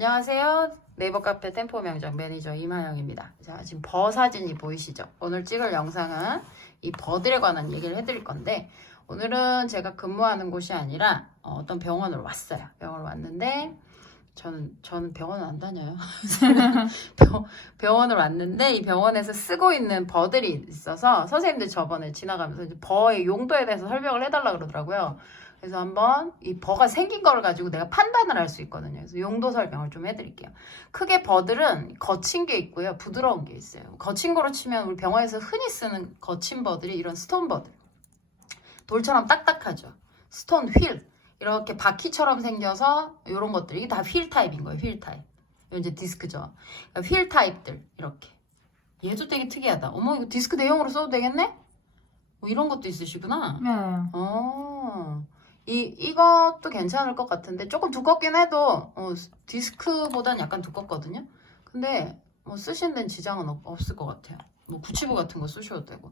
안녕하세요. 네이버 카페 템포 명장 매니저 이마영입니다. 자, 지금 벌 사진이 보이시죠? 오늘 찍을 영상은 이 벌들에 관한 얘기를 해드릴 건데, 오늘은 제가 근무하는 곳이 아니라 어떤 병원으로 왔어요. 병원을 왔는데, 저는 병원을 안 다녀요. 병원을 왔는데, 이 병원에서 쓰고 있는 벌들이 있어서 선생님들 저번에 지나가면서 이제 벌의 용도에 대해서 설명을 해달라 그러더라고요. 그래서 한번 이 벌가 생긴 걸 가지고 내가 판단을 할 수 있거든요. 그래서 용도 설명을 좀 해드릴게요. 크게 벌들은 거친 게 있고요. 부드러운 게 있어요. 거친 거로 치면 우리 병원에서 흔히 쓰는 거친 벌들이 이런 스톤 벌들. 돌처럼 딱딱하죠. 스톤 휠. 이렇게 바퀴처럼 생겨서 이런 것들. 이게 다 휠 타입인 거예요. 휠 타입. 이거 이제 디스크죠. 그러니까 휠 타입들. 이렇게. 얘도 되게 특이하다. 어머, 이거 디스크 대용으로 써도 되겠네? 뭐 이런 것도 있으시구나. 네. 이것도 괜찮을 것 같은데 조금 두껍긴 해도 디스크보단 약간 두껍거든요. 근데 뭐 쓰신 데는 지장은 없을 것 같아요. 뭐 구치부 같은 거 쓰셔도 되고.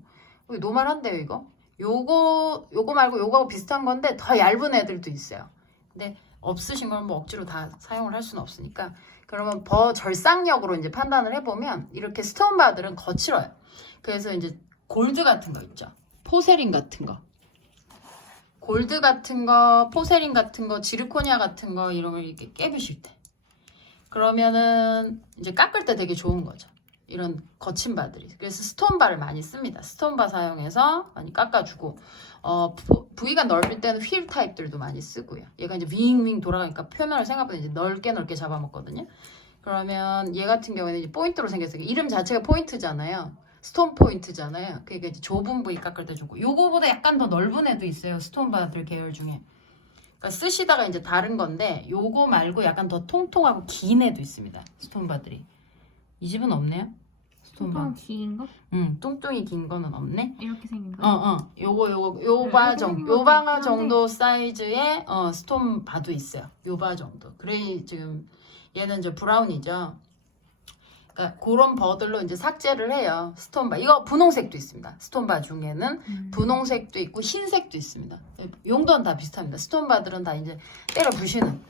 노멀한데요 이거? 요거 말고 요거하고 비슷한 건데 더 얇은 애들도 있어요. 근데 없으신 걸 뭐 억지로 다 사용을 할 수는 없으니까. 그러면 절상력으로 이제 판단을 해보면 이렇게 스톤 바들은 거칠어요. 그래서 이제 골드 같은 거 있죠. 포세린 같은 거. 골드 같은 거, 포세린 같은 거, 지르코니아 같은 거 이런 걸 이렇게 깨부실 때 그러면은 이제 깎을 때 되게 좋은 거죠. 이런 거친 바들이. 그래서 스톤바를 많이 씁니다. 스톤바 사용해서 많이 깎아주고 부위가 넓을 때는 휠 타입들도 많이 쓰고요. 얘가 이제 윙윙 돌아가니까 표면을 생각보다 이제 넓게 잡아먹거든요. 그러면 얘 같은 경우에는 이제 포인트로 생겼어요. 이름 자체가 포인트잖아요. 스톤 포인트잖아요. 그러니까 이제 좁은 부위 깎을 때 좋고, 요거보다 약간 더 넓은 애도 있어요. 스톤 바들 계열 중에. 그러니까 쓰시다가 이제 다른 건데, 요거 말고 약간 더 통통하고 긴 애도 있습니다. 스톤 바들이. 이 집은 없네요. 스톤 바. 통 긴 거? 뚱뚱이 긴 거는 없네. 이렇게 생긴 거? 요바 정도 사이즈의 스톤 바도 있어요. 요바 정도. 그레이 지금 얘는 이제 브라운이죠. 그러니까 그런 버들로 이제 삭제를 해요. 스톤바. 이거 분홍색도 있습니다. 스톤바 중에는 분홍색도 있고 흰색도 있습니다. 용도는 다 비슷합니다. 스톤바들은 다 이제 때려 부시는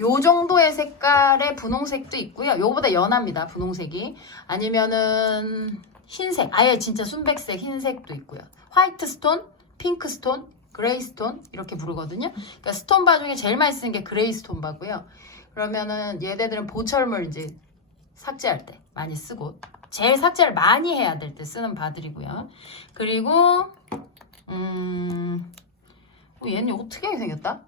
요 정도의 색깔의 분홍색도 있고요. 요거보다 연합니다. 분홍색이. 아니면은 흰색. 아예 진짜 순백색 흰색도 있고요. 화이트 스톤, 핑크 스톤, 그레이 스톤 이렇게 부르거든요. 그러니까 스톤바 중에 제일 많이 쓰는 게 그레이 스톤바고요. 그러면은 얘네들은 보철물 이제 삭제할 때 많이 쓰고 제일 삭제를 많이 해야 될 때 쓰는 바들이고요. 그리고 얘는 요거 특이하게 생겼다.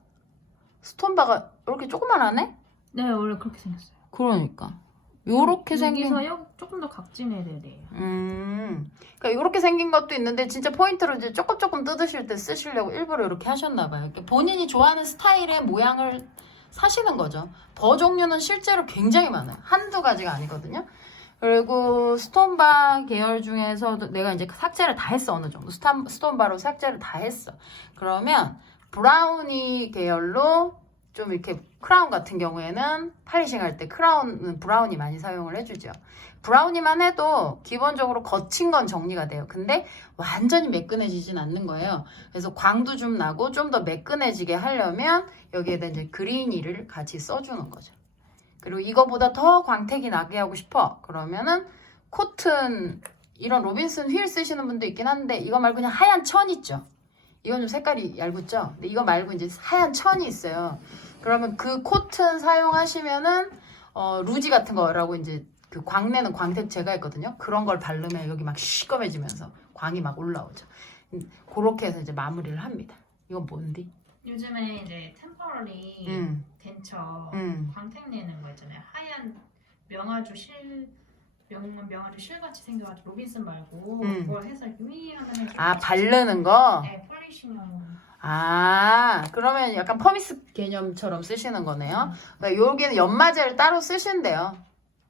스톤바가 이렇게 조그만하네? 네, 원래 그렇게 생겼어요. 그러니까 요렇게 생긴 여기서 조금 더 각진해야 돼요. 그러니까 요렇게 생긴 것도 있는데 진짜 포인트로 이제 조금 뜯으실 때 쓰시려고 일부러 이렇게 하셨나봐요. 그러니까 본인이 좋아하는 스타일의 모양을 사시는 거죠. 버 종류는 실제로 굉장히 많아요. 한두 가지가 아니거든요. 그리고 스톤바 계열 중에서도 내가 이제 삭제를 다 했어. 어느 정도 스톤바로 삭제를 다 했어. 그러면 브라우니 계열로 좀 이렇게 크라운 같은 경우에는 팔리싱 할 때 크라운은 브라운이 많이 사용을 해주죠. 브라우니만 해도 기본적으로 거친 건 정리가 돼요. 근데 완전히 매끈해지진 않는 거예요. 그래서 광도 좀 나고 좀 더 매끈해지게 하려면 여기에다 이제 그리니를 같이 써주는 거죠. 그리고 이거보다 더 광택이 나게 하고 싶어. 그러면은 코튼 이런 로빈슨 휠 쓰시는 분도 있긴 한데 이거 말고 그냥 하얀 천 있죠. 이건 좀 색깔이 얇죠. 근데 이거 말고 이제 하얀 천이 있어요. 그러면 그 코튼 사용하시면은 루지 같은 거라고 이제 그 광내는 광택제가 있거든요. 그런 걸 바르면 여기 막 시꺼매지면서 광이 막 올라오죠. 그렇게 해서 이제 마무리를 합니다. 이건 뭔데? 요즘에 이제 템퍼러리 덴처 광택 내는 거 있잖아요. 하얀 명아주 실같이 생겨가지고 로빈슨 말고 그걸 해서 이렇게 하면 바르는 거? 네, 폴리싱용으로. 그러면 약간 퍼미스 개념처럼 쓰시는 거네요. 그러니까 여기는 연마제를 따로 쓰신대요.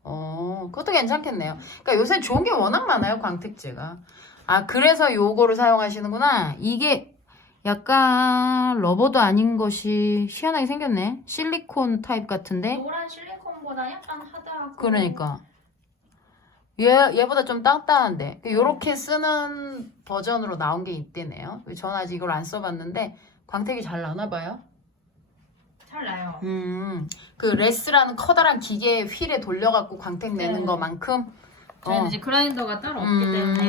그것도 괜찮겠네요. 그러니까 요새 좋은 게 워낙 많아요, 광택제가. 그래서 요거를 사용하시는구나. 이게 약간 러버도 아닌 것이 희한하게 생겼네. 실리콘 타입 같은데. 노란 실리콘보다 약간 하드하고. 그러니까. 얘보다 좀 단단한데. 요렇게 쓰는 버전으로 나온 게 있대네요. 저는 아직 이걸 안 써봤는데 광택이 잘 나나 봐요. 잘 나요. 그 레스라는 커다란 기계 휠에 돌려갖고 광택 내는 네. 거만큼 저희는 이제 그라인더가 따로 없기 때문에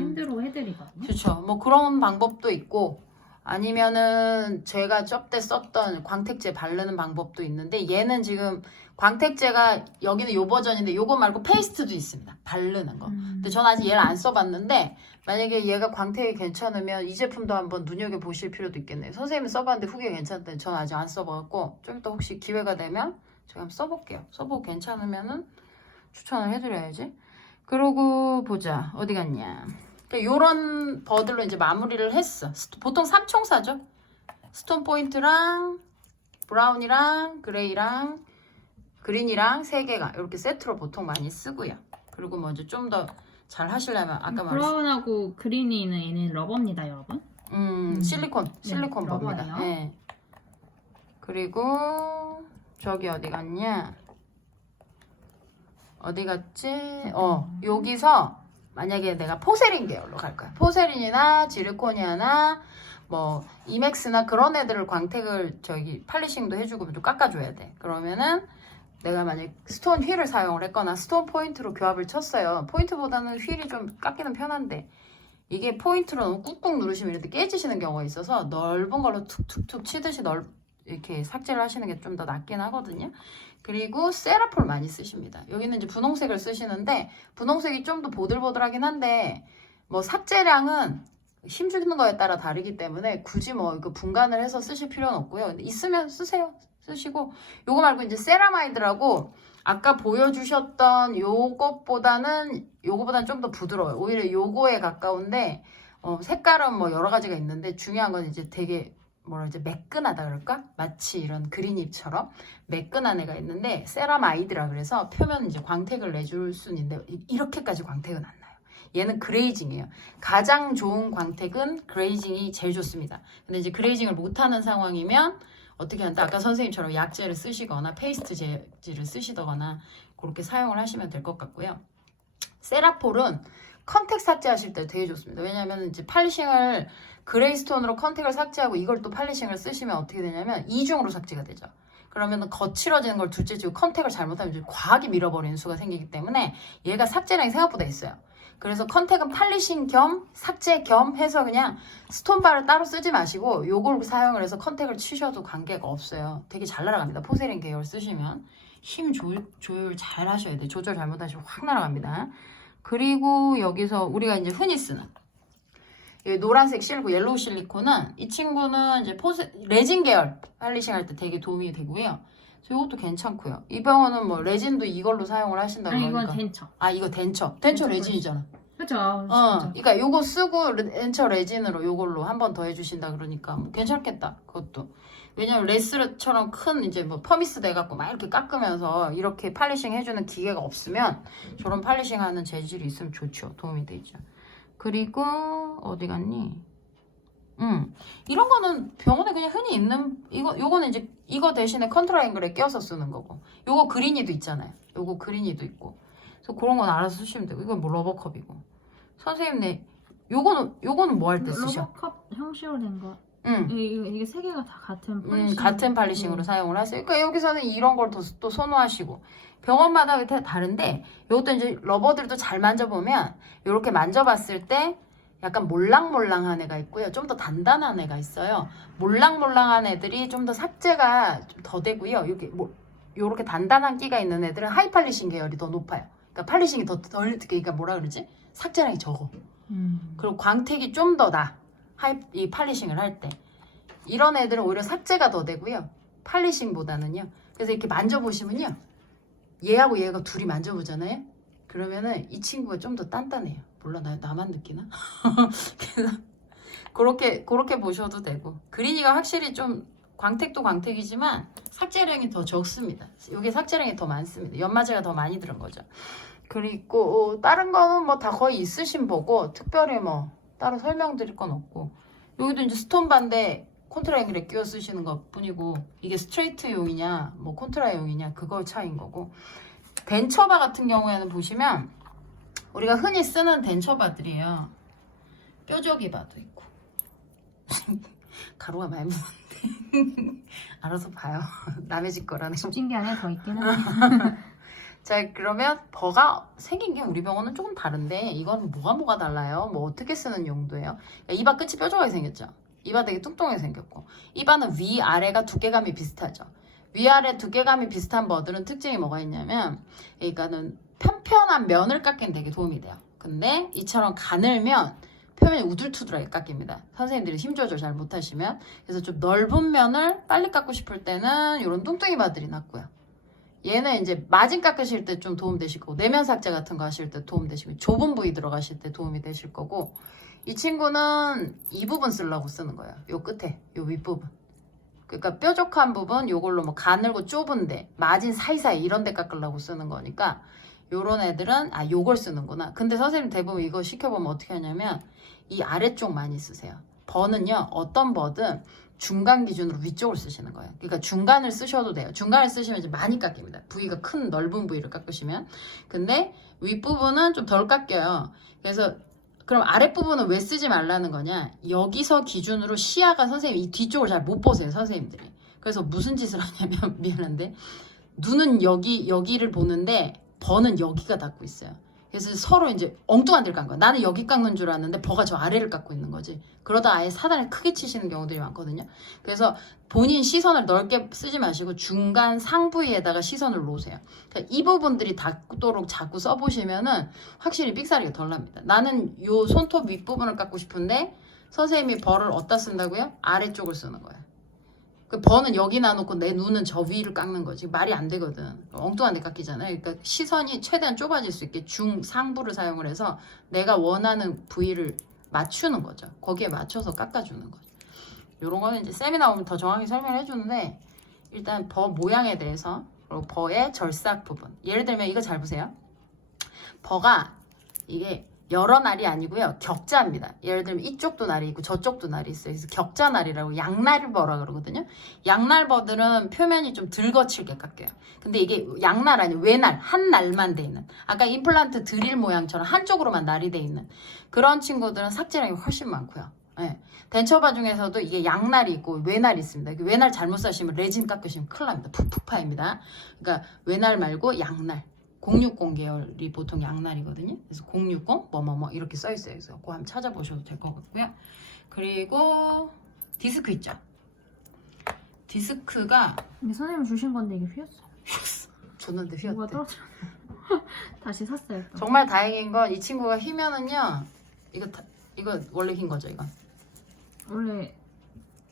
핸드로 해드리거든요. 그렇죠. 뭐 그런 방법도 있고 아니면은 제가 저때 썼던 광택제 바르는 방법도 있는데 얘는 지금 광택제가 여기는 요 버전인데 요거 말고 페이스트도 있습니다. 바르는 거. 근데 전 아직 얘를 안 써봤는데 만약에 얘가 광택이 괜찮으면 이 제품도 한번 눈여겨보실 필요도 있겠네요. 선생님이 써봤는데 후기가 괜찮다는데 전 아직 안 써봐갖고 좀 이따 혹시 기회가 되면 제가 한번 써볼게요. 써보고 괜찮으면은 추천을 해드려야지. 그러고 보자. 어디 갔냐. 요런 버들로 이제 마무리를 했어. 보통 3총사죠. 스톤 포인트랑 브라운이랑 그레이랑 그린이랑 3개가 이렇게 세트로 보통 많이 쓰고요. 그리고 먼저 좀 더 잘 하시려면 아까 말했어. 브라운하고 그린이 있는 얘는 러버입니다, 여러분. 실리콘 네, 법입니다. 러버예요. 네. 그리고 저기 어디 갔냐? 어디 갔지? 여기서 만약에 내가 포세린 계열로 갈 거야. 포세린이나 지르코니아나 뭐 이맥스나 그런 애들을 광택을 저기 팔리싱도 해주고 좀 깎아줘야 돼. 그러면은 내가 만약 스톤 휠을 사용을 했거나 스톤 포인트로 교합을 쳤어요. 포인트보다는 휠이 좀 깎이는 편한데 이게 포인트로 너무 꾹꾹 누르시면 이렇게 깨지시는 경우가 있어서 넓은 걸로 툭툭툭 치듯이 이렇게 삭제를 하시는 게 좀 더 낫긴 하거든요. 그리고 세라폴 많이 쓰십니다. 여기는 이제 분홍색을 쓰시는데 분홍색이 좀 더 보들보들하긴 한데 뭐 삭제량은 힘주는 거에 따라 다르기 때문에 굳이 뭐 이거 분간을 해서 쓰실 필요는 없고요. 근데 있으면 쓰세요. 쓰시고 요거 말고 이제 세라마이드라고 아까 보여주셨던 요거보다는 좀 더 부드러워요. 오히려 요거에 가까운데 색깔은 뭐 여러 가지가 있는데 중요한 건 이제 되게 매끈하다 그럴까? 마치 이런 그린잎처럼 매끈한 애가 있는데 세라마이드라 그래서 표면 이제 광택을 내줄 수는 있는데 이렇게까지 광택은 안 나요. 얘는 그레이징이에요. 가장 좋은 광택은 그레이징이 제일 좋습니다. 근데 이제 그레이징을 못하는 상황이면 어떻게 하는데 아까 선생님처럼 약재를 쓰시거나 페이스트 재질을 쓰시거나 그렇게 사용을 하시면 될 것 같고요. 세라폴은 컨택 삭제하실 때 되게 좋습니다. 왜냐하면 이제 팔리싱을 그레이스톤으로 컨택을 삭제하고 이걸 또 팔리싱을 쓰시면 어떻게 되냐면 이중으로 삭제가 되죠. 그러면 거칠어지는 걸 둘째 치고 컨택을 잘못하면 이제 과하게 밀어버리는 수가 생기기 때문에 얘가 삭제량이 생각보다 있어요. 그래서 컨택은 팔리싱 겸 삭제 겸 해서 그냥 스톤바를 따로 쓰지 마시고 요걸 사용을 해서 컨택을 치셔도 관계가 없어요. 되게 잘 날아갑니다. 포세린 계열 쓰시면 힘 조율 잘 하셔야 돼요. 조절 잘못하시면 확 날아갑니다. 그리고 여기서 우리가 이제 흔히 쓰는 이 노란색 실고 옐로우 실리콘은 이 친구는 이제 레진 계열 팔리싱 할 때 되게 도움이 되고요. 이것도 괜찮고요. 이 병원은 뭐 레진도 이걸로 사용을 하신다고 그러니까. 이건 덴처. 이거 덴처 레진이잖아. 그렇죠. 그러니까 요거 쓰고 덴처 레진으로 요걸로 한 번 더 해주신다 그러니까 뭐 괜찮겠다. 그것도. 왜냐면 레스처럼 큰 이제 뭐 퍼미스 돼갖고 막 이렇게 깎으면서 이렇게 팔리싱 해주는 기계가 없으면 저런 팔리싱 하는 재질이 있으면 좋죠. 도움이 되죠. 그리고 어디 갔니? 이런 거는 병원에 그냥 흔히 있는 요거는 이제 이거 대신에 컨트라 앵글에 껴서 쓰는 거고 요거 그린이도 있잖아요. 요거 그린이도 있고 그래서 그런 건 알아서 쓰시면 되고 이건 뭐 러버컵이고 선생님 요거는 뭐 할 때 쓰셔? 러버컵 형식으로 된 거. 응. 이게 세 개가 다 같은 팔리싱. 같은 팔리싱으로 사용을 하세요. 그러니까 여기서는 이런 걸 또 선호하시고 병원마다 다른데 이것도 이제 러버들도 잘 만져보면 이렇게 만져봤을 때 약간 몰랑몰랑한 애가 있고요. 좀 더 단단한 애가 있어요. 몰랑몰랑한 애들이 좀 더 삭제가 좀 더 되고요. 요렇게 단단한 끼가 있는 애들은 하이 팔리싱 계열이 더 높아요. 그러니까 팔리싱이 그러니까 뭐라 그러지? 삭제량이 적어. 그리고 광택이 좀 더 나. 이 팔리싱을 할 때. 이런 애들은 오히려 삭제가 더 되고요. 팔리싱보다는요. 그래서 이렇게 만져보시면요. 얘하고 얘가 둘이 만져보잖아요. 그러면은 이 친구가 좀 더 단단해요. 몰라, 나만 느끼나? 그래서 그렇게 보셔도 되고. 그린이가 확실히 좀 광택도 광택이지만 삭제량이 더 적습니다. 이게 삭제량이 더 많습니다. 연마제가 더 많이 들은 거죠. 그리고 다른 거는 뭐 다 거의 있으신 거고 특별히 뭐 따로 설명드릴 건 없고 여기도 이제 스톤 반대 콘트라 앵글에 끼워 쓰시는 것 뿐이고 이게 스트레이트용이냐 뭐 콘트라용이냐 그거 차이인 거고 덴처바 같은 경우에는 보시면 우리가 흔히 쓰는 덴처바들이에요. 뾰족이 바도 있고 가루가 많이 묻었는데 알아서 봐요. 남의 집 거라는 거. 집진기 안에 더 있긴 한데. 자, 그러면 버가 생긴 게 우리 병원은 조금 다른데 이건 뭐가 달라요? 뭐 어떻게 쓰는 용도예요? 이바 끝이 뾰족하게 생겼죠? 이바 되게 뚱뚱하게 생겼고, 이바는 위아래가 두께감이 비슷하죠. 위아래 두께감이 비슷한 버들은 특징이 뭐가 있냐면, 그러니까는 편편한 면을 깎기는 되게 도움이 돼요. 근데 이처럼 가늘면 표면이 우둘투둘하게 깎입니다. 선생님들이 힘 조절 잘 못하시면. 그래서 좀 넓은 면을 빨리 깎고 싶을 때는 이런 뚱뚱이 바들이 낫고요. 얘는 이제 마진 깎으실 때 좀 도움 되실 거고, 내면 삭제 같은 거 하실 때 도움 되시고, 좁은 부위 들어가실 때 도움이 되실 거고, 이 친구는 이 부분 쓰려고 쓰는 거예요. 요 끝에, 요 윗부분. 그러니까 뾰족한 부분, 요걸로 뭐 가늘고 좁은데, 마진 사이사이 이런 데 깎으려고 쓰는 거니까, 요런 애들은, 요걸 쓰는구나. 근데 선생님 대부분 이거 시켜보면 어떻게 하냐면, 이 아래쪽 많이 쓰세요. 버는요, 어떤 버든 중간 기준으로 위쪽을 쓰시는 거예요. 그러니까 중간을 쓰셔도 돼요. 중간을 쓰시면 이제 많이 깎입니다. 부위가 큰 넓은 부위를 깎으시면. 근데 윗부분은 좀 덜 깎여요. 그래서 그럼 아랫부분은 왜 쓰지 말라는 거냐? 여기서 기준으로 시야가 선생님 이 뒤쪽을 잘 못 보세요, 선생님들이. 그래서 무슨 짓을 하냐면 미안한데 눈은 여기를 보는데 버는 여기가 닿고 있어요. 그래서 서로 이제 엉뚱한 데를 깎는 거야. 나는 여기 깎는 줄 알았는데 버가 저 아래를 깎고 있는 거지. 그러다 아예 사단을 크게 치시는 경우들이 많거든요. 그래서 본인 시선을 넓게 쓰지 마시고 중간 상부위에다가 시선을 놓으세요. 그러니까 이 부분들이 닿도록 자꾸 써보시면은 확실히 삑사리가 덜 납니다. 나는 요 손톱 윗부분을 깎고 싶은데 선생님이 버를 어디다 쓴다고요? 아래쪽을 쓰는 거예요. 그 버는 여기 놔놓고 내 눈은 저 위를 깎는 거지. 말이 안 되거든. 엉뚱한 데 깎이잖아요. 그러니까 시선이 최대한 좁아질 수 있게 중상부를 사용을 해서 내가 원하는 부위를 맞추는 거죠. 거기에 맞춰서 깎아주는 거죠. 요런 거는 이제 세미나 오면 더 정확히 설명을 해주는데 일단 버 모양에 대해서 그리고 버의 절삭 부분. 예를 들면 이거 잘 보세요. 버가 이게 여러 날이 아니고요. 격자입니다. 예를 들면 이쪽도 날이 있고 저쪽도 날이 있어요. 그래서 격자 날이라고 양날버라 그러거든요. 양날버들은 표면이 좀 덜 거칠게 깎여요. 근데 이게 양날 아니고 외날, 한 날만 돼 있는. 아까 임플란트 드릴 모양처럼 한쪽으로만 날이 돼 있는 그런 친구들은 삭제량이 훨씬 많고요. 네. 덴처바 중에서도 이게 양날이 있고 외날이 있습니다. 외날 잘못 사시면 레진 깎으시면 큰일 납니다. 푹푹 파입니다. 그러니까 외날 말고 양날. 060 계열이 보통 양날이거든요. 그래서 060 뭐뭐뭐 이렇게 써 있어요. 그래서 그거 한번 찾아보셔도 될 것 같고요. 그리고 디스크 있죠. 디스크가 근데 선생님 주신 건데 이게 휘었어. 줬는데 누가 휘었대. 떨어져? 다시 샀어요. 또. 정말 다행인 건 이 친구가 휘면은요. 이거 원래 흰 거죠, 이건. 원래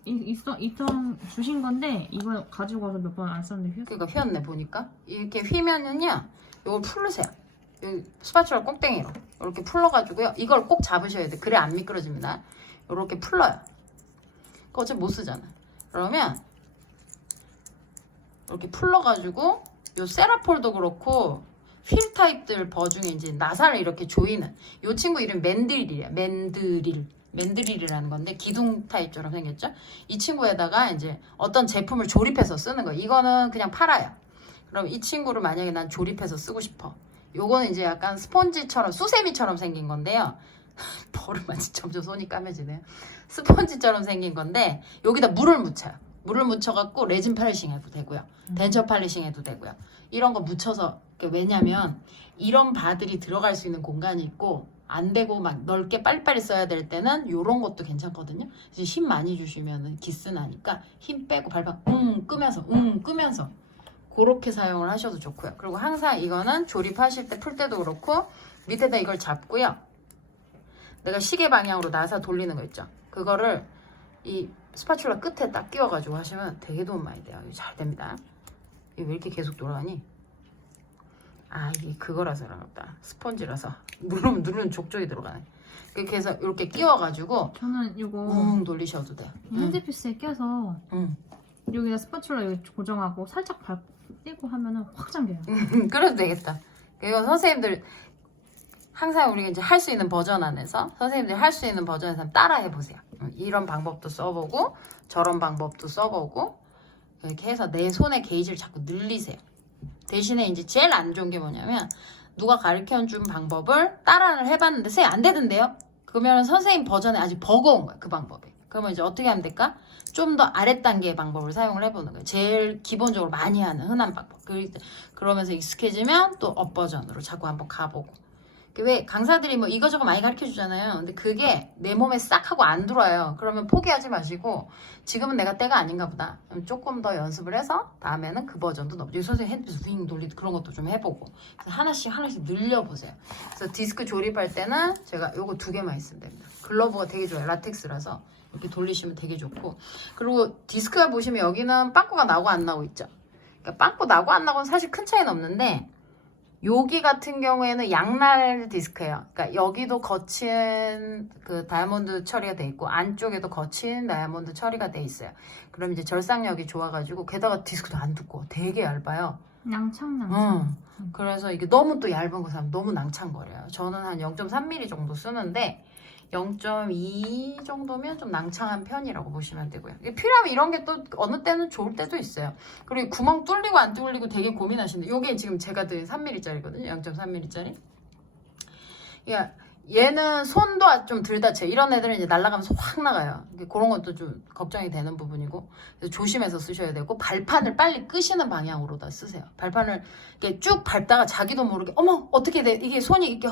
있던 주신 건데 이걸 가지고 와서 몇 번 안 썼는데 휘었어. 그러니까 휘었네 보니까. 이렇게 휘면은요. 이걸 풀르세요. 여기 스파츌라 꼭대기로 이렇게 풀러가지고요. 이걸 꼭 잡으셔야 돼. 그래 안 미끄러집니다. 이렇게 풀러요. 그거 어차피 못 쓰잖아. 그러면 이렇게 풀러가지고 요 세라폴도 그렇고 휠 타입들 버 중에 이제 나사를 이렇게 조이는 요 친구 이름 맨드릴이에요. 맨드릴이라는 건데 기둥 타입처럼 생겼죠. 이 친구에다가 이제 어떤 제품을 조립해서 쓰는 거예요. 이거는 그냥 팔아요. 그럼 이 친구를 만약에 난 조립해서 쓰고 싶어. 요거는 이제 약간 스폰지처럼 수세미처럼 생긴 건데요. 벌을 만지 점점 손이 까매지네요. 스폰지처럼 생긴 건데 여기다 물을 묻혀요. 물을 묻혀갖고 레진 팔리싱 해도 되고요. 덴처 팔리싱 해도 되고요. 이런 거 묻혀서 왜냐면 이런 바들이 들어갈 수 있는 공간이 있고 안 되고 막 넓게 빨리빨리 써야 될 때는 요런 것도 괜찮거든요. 이제 힘 많이 주시면 기스 나니까 힘 빼고 발판 끄면서 그렇게 사용을 하셔도 좋고요. 그리고 항상 이거는 조립하실 때 풀 때도 그렇고 밑에다 이걸 잡고요. 내가 시계 방향으로 나사 돌리는 거 있죠. 그거를 이 스파츌라 끝에 딱 끼워가지고 하시면 되게 도움 많이 돼요. 이거 잘 됩니다. 이게 왜 이렇게 계속 돌아가니? 이게 그거라서 그런가 보다. 스펀지라서 누르면 족족이 들어가네. 그렇게 해서 이렇게 끼워가지고 저는 이거 돌리셔도 돼요. 핸드피스에 껴서 여기다 스파츌라 여기 고정하고 살짝 떼고 하면은 확 잠겨요. 그래도 되겠다. 이거 선생님들 항상 우리가 이제 할 수 있는 버전 안에서 선생님들이 할 수 있는 버전에서 따라 해보세요. 이런 방법도 써보고 저런 방법도 써보고 이렇게 해서 내 손의 게이지를 자꾸 늘리세요. 대신에 이제 제일 안 좋은 게 뭐냐면 누가 가르쳐준 방법을 따라를 해봤는데 안 되던데요? 그러면 선생님 버전에 아직 버거운 거야 그 방법이. 그러면 이제 어떻게 하면 될까? 좀 더 아랫 단계의 방법을 사용을 해보는 거예요. 제일 기본적으로 많이 하는 흔한 방법. 그러면서 익숙해지면 또 업 버전으로 자꾸 한번 가보고. 왜 강사들이 뭐 이거저거 많이 가르쳐 주잖아요. 근데 그게 내 몸에 싹 하고 안 들어와요. 그러면 포기하지 마시고 지금은 내가 때가 아닌가 보다. 그럼 조금 더 연습을 해서 다음에는 그 버전도 넣어보죠. 선생님 핸드에서 윙 돌리도 그런 것도 좀 해보고 그래서 하나씩 늘려보세요. 그래서 디스크 조립할 때는 제가 요거 2개만 있으면 됩니다. 글러브가 되게 좋아요. 라텍스라서 이렇게 돌리시면 되게 좋고, 그리고 디스크가 보시면 여기는 빵꾸가 나고 안 나고 있죠. 그러니까 빵꾸 나고 안 나고는 사실 큰 차이는 없는데 여기 같은 경우에는 양날 디스크예요. 그러니까 여기도 거친 그 다이아몬드 처리가 돼 있고 안쪽에도 거친 다이아몬드 처리가 돼 있어요. 그럼 이제 절삭력이 좋아가지고 게다가 디스크도 안 두꺼워. 되게 얇아요. 낭창. 그래서 이게 너무 또 얇은 거 사면 너무 낭창거려요. 저는 한 0.3mm 정도 쓰는데 0.2 정도면 좀 낭창한 편이라고 보시면 되고요. 필요하면 이런 게 또 어느 때는 좋을 때도 있어요. 그리고 구멍 뚫리고 안 뚫리고 되게 고민하시는데 이게 지금 제가 든 3mm짜리거든요. 0.3mm짜리. 얘는 손도 좀 덜 다쳐요. 이런 애들은 이제 날아가면서 확 나가요. 그런 것도 좀 걱정이 되는 부분이고, 그래서 조심해서 쓰셔야 되고, 발판을 빨리 끄시는 방향으로 다 쓰세요. 발판을 이렇게 쭉 밟다가 자기도 모르게 어머 어떻게 돼, 이게 손이 이렇게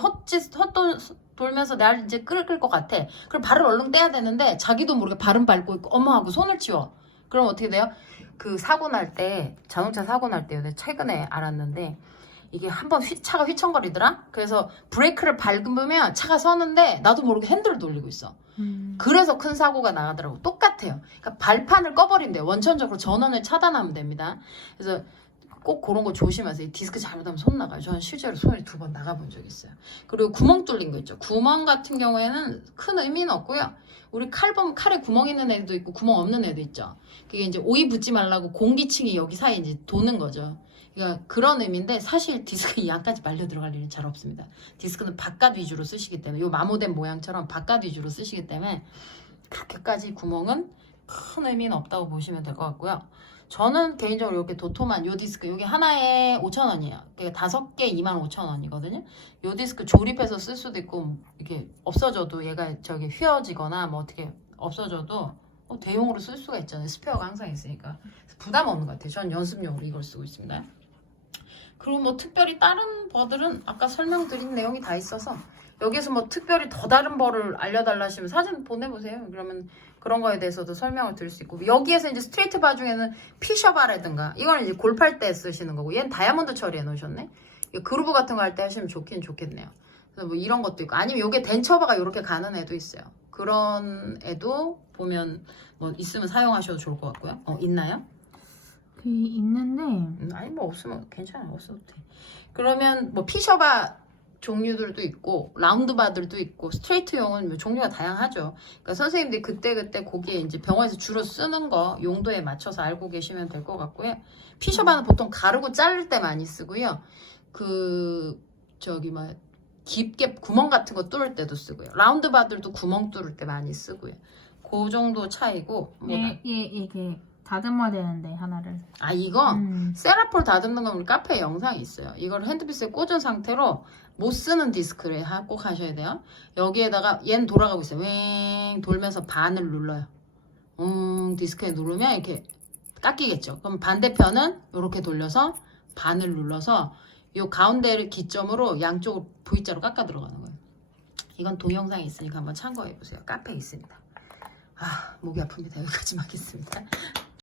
돌면서 날 이제 끌 것 같아. 그럼 발을 얼른 떼야 되는데 자기도 모르게 발은 밟고 있고 어머 하고 손을 치워. 그럼 어떻게 돼요? 그 사고 날 때, 자동차 사고 날 때요. 내가 최근에 알았는데 이게 한번 차가 휘청거리더라. 그래서 브레이크를 밟으면 차가 서는데 나도 모르게 핸들을 돌리고 있어. 그래서 큰 사고가 나가더라고. 똑같아요. 그러니까 발판을 꺼버린대요. 원천적으로 전원을 차단하면 됩니다. 그래서 꼭 그런 거 조심하세요. 디스크 잘못하면 손 나가요. 저는 실제로 손이 2번 나가본 적 있어요. 그리고 구멍 뚫린 거 있죠. 구멍 같은 경우에는 큰 의미는 없고요. 우리 칼 보면 칼에 구멍 있는 애도 있고 구멍 없는 애도 있죠. 그게 이제 오이 붙지 말라고 공기층이 여기 사이에 이제 도는 거죠. 그러니까 그런 의미인데 사실 디스크 이 안까지 말려 들어갈 일은 잘 없습니다. 디스크는 바깥 위주로 쓰시기 때문에 요 마모된 모양처럼 바깥 위주로 쓰시기 때문에 그렇게까지 구멍은 큰 의미는 없다고 보시면 될 것 같고요. 저는 개인적으로 이렇게 도톰한 요 디스크, 요게 하나에 5,000원이에요. 그러니까 5개 25,000원이거든요. 요 디스크 조립해서 쓸 수도 있고, 이렇게 없어져도 얘가 저기 휘어지거나 뭐 어떻게 없어져도 대용으로 쓸 수가 있잖아요. 스페어가 항상 있으니까. 부담 없는 것 같아요. 전 연습용으로 이걸 쓰고 있습니다. 그리고 뭐 특별히 다른 버들은 아까 설명드린 내용이 다 있어서 여기서 뭐 특별히 더 다른 버를 알려달라 하시면 사진 보내보세요. 그러면 그런 거에 대해서도 설명을 드릴 수 있고, 여기에서 이제 스트레이트 바 중에는 피셔바라든가 이거는 이제 골팔 때 쓰시는 거고, 얘는 다이아몬드 처리해 놓으셨네. 그루브 같은 거 할 때 하시면 좋긴 좋겠네요. 그래서 뭐 이런 것도 있고, 아니면 요게 덴처바가 이렇게 가는 애도 있어요. 그런 애도 보면 뭐 있으면 사용하셔도 좋을 것 같고요. 있나요? 있는데 아니 뭐 없으면 괜찮아. 없어도 돼. 그러면 뭐 피셔바 종류들도 있고 라운드바들도 있고 스트레이트용은 뭐 종류가 다양하죠. 그러니까 선생님들이 그때 거기에 이제 병원에서 주로 쓰는 거 용도에 맞춰서 알고 계시면 될 것 같고요. 피셔바는 보통 가르고 자를 때 많이 쓰고요. 깊게 구멍 같은 거 뚫을 때도 쓰고요. 라운드바들도 구멍 뚫을 때 많이 쓰고요. 그 정도 차이고. 이게 다듬어야 되는데 하나를. 이거 세라폴 다듬는 건 우리 카페에 영상이 있어요. 이걸 핸드피스에 꽂은 상태로 못 쓰는 디스크를 꼭 하셔야 돼요. 여기에다가 얘는 돌아가고 있어요. 웽 돌면서 반을 눌러요. 디스크에 누르면 이렇게 깎이겠죠. 그럼 반대편은 이렇게 돌려서 반을 눌러서 이 가운데를 기점으로 양쪽을 V자로 깎아 들어가는 거예요. 이건 동영상이 있으니까 한번 참고해 보세요. 카페에 있습니다. 목이 아픕니다. 여기까지만 하겠습니다.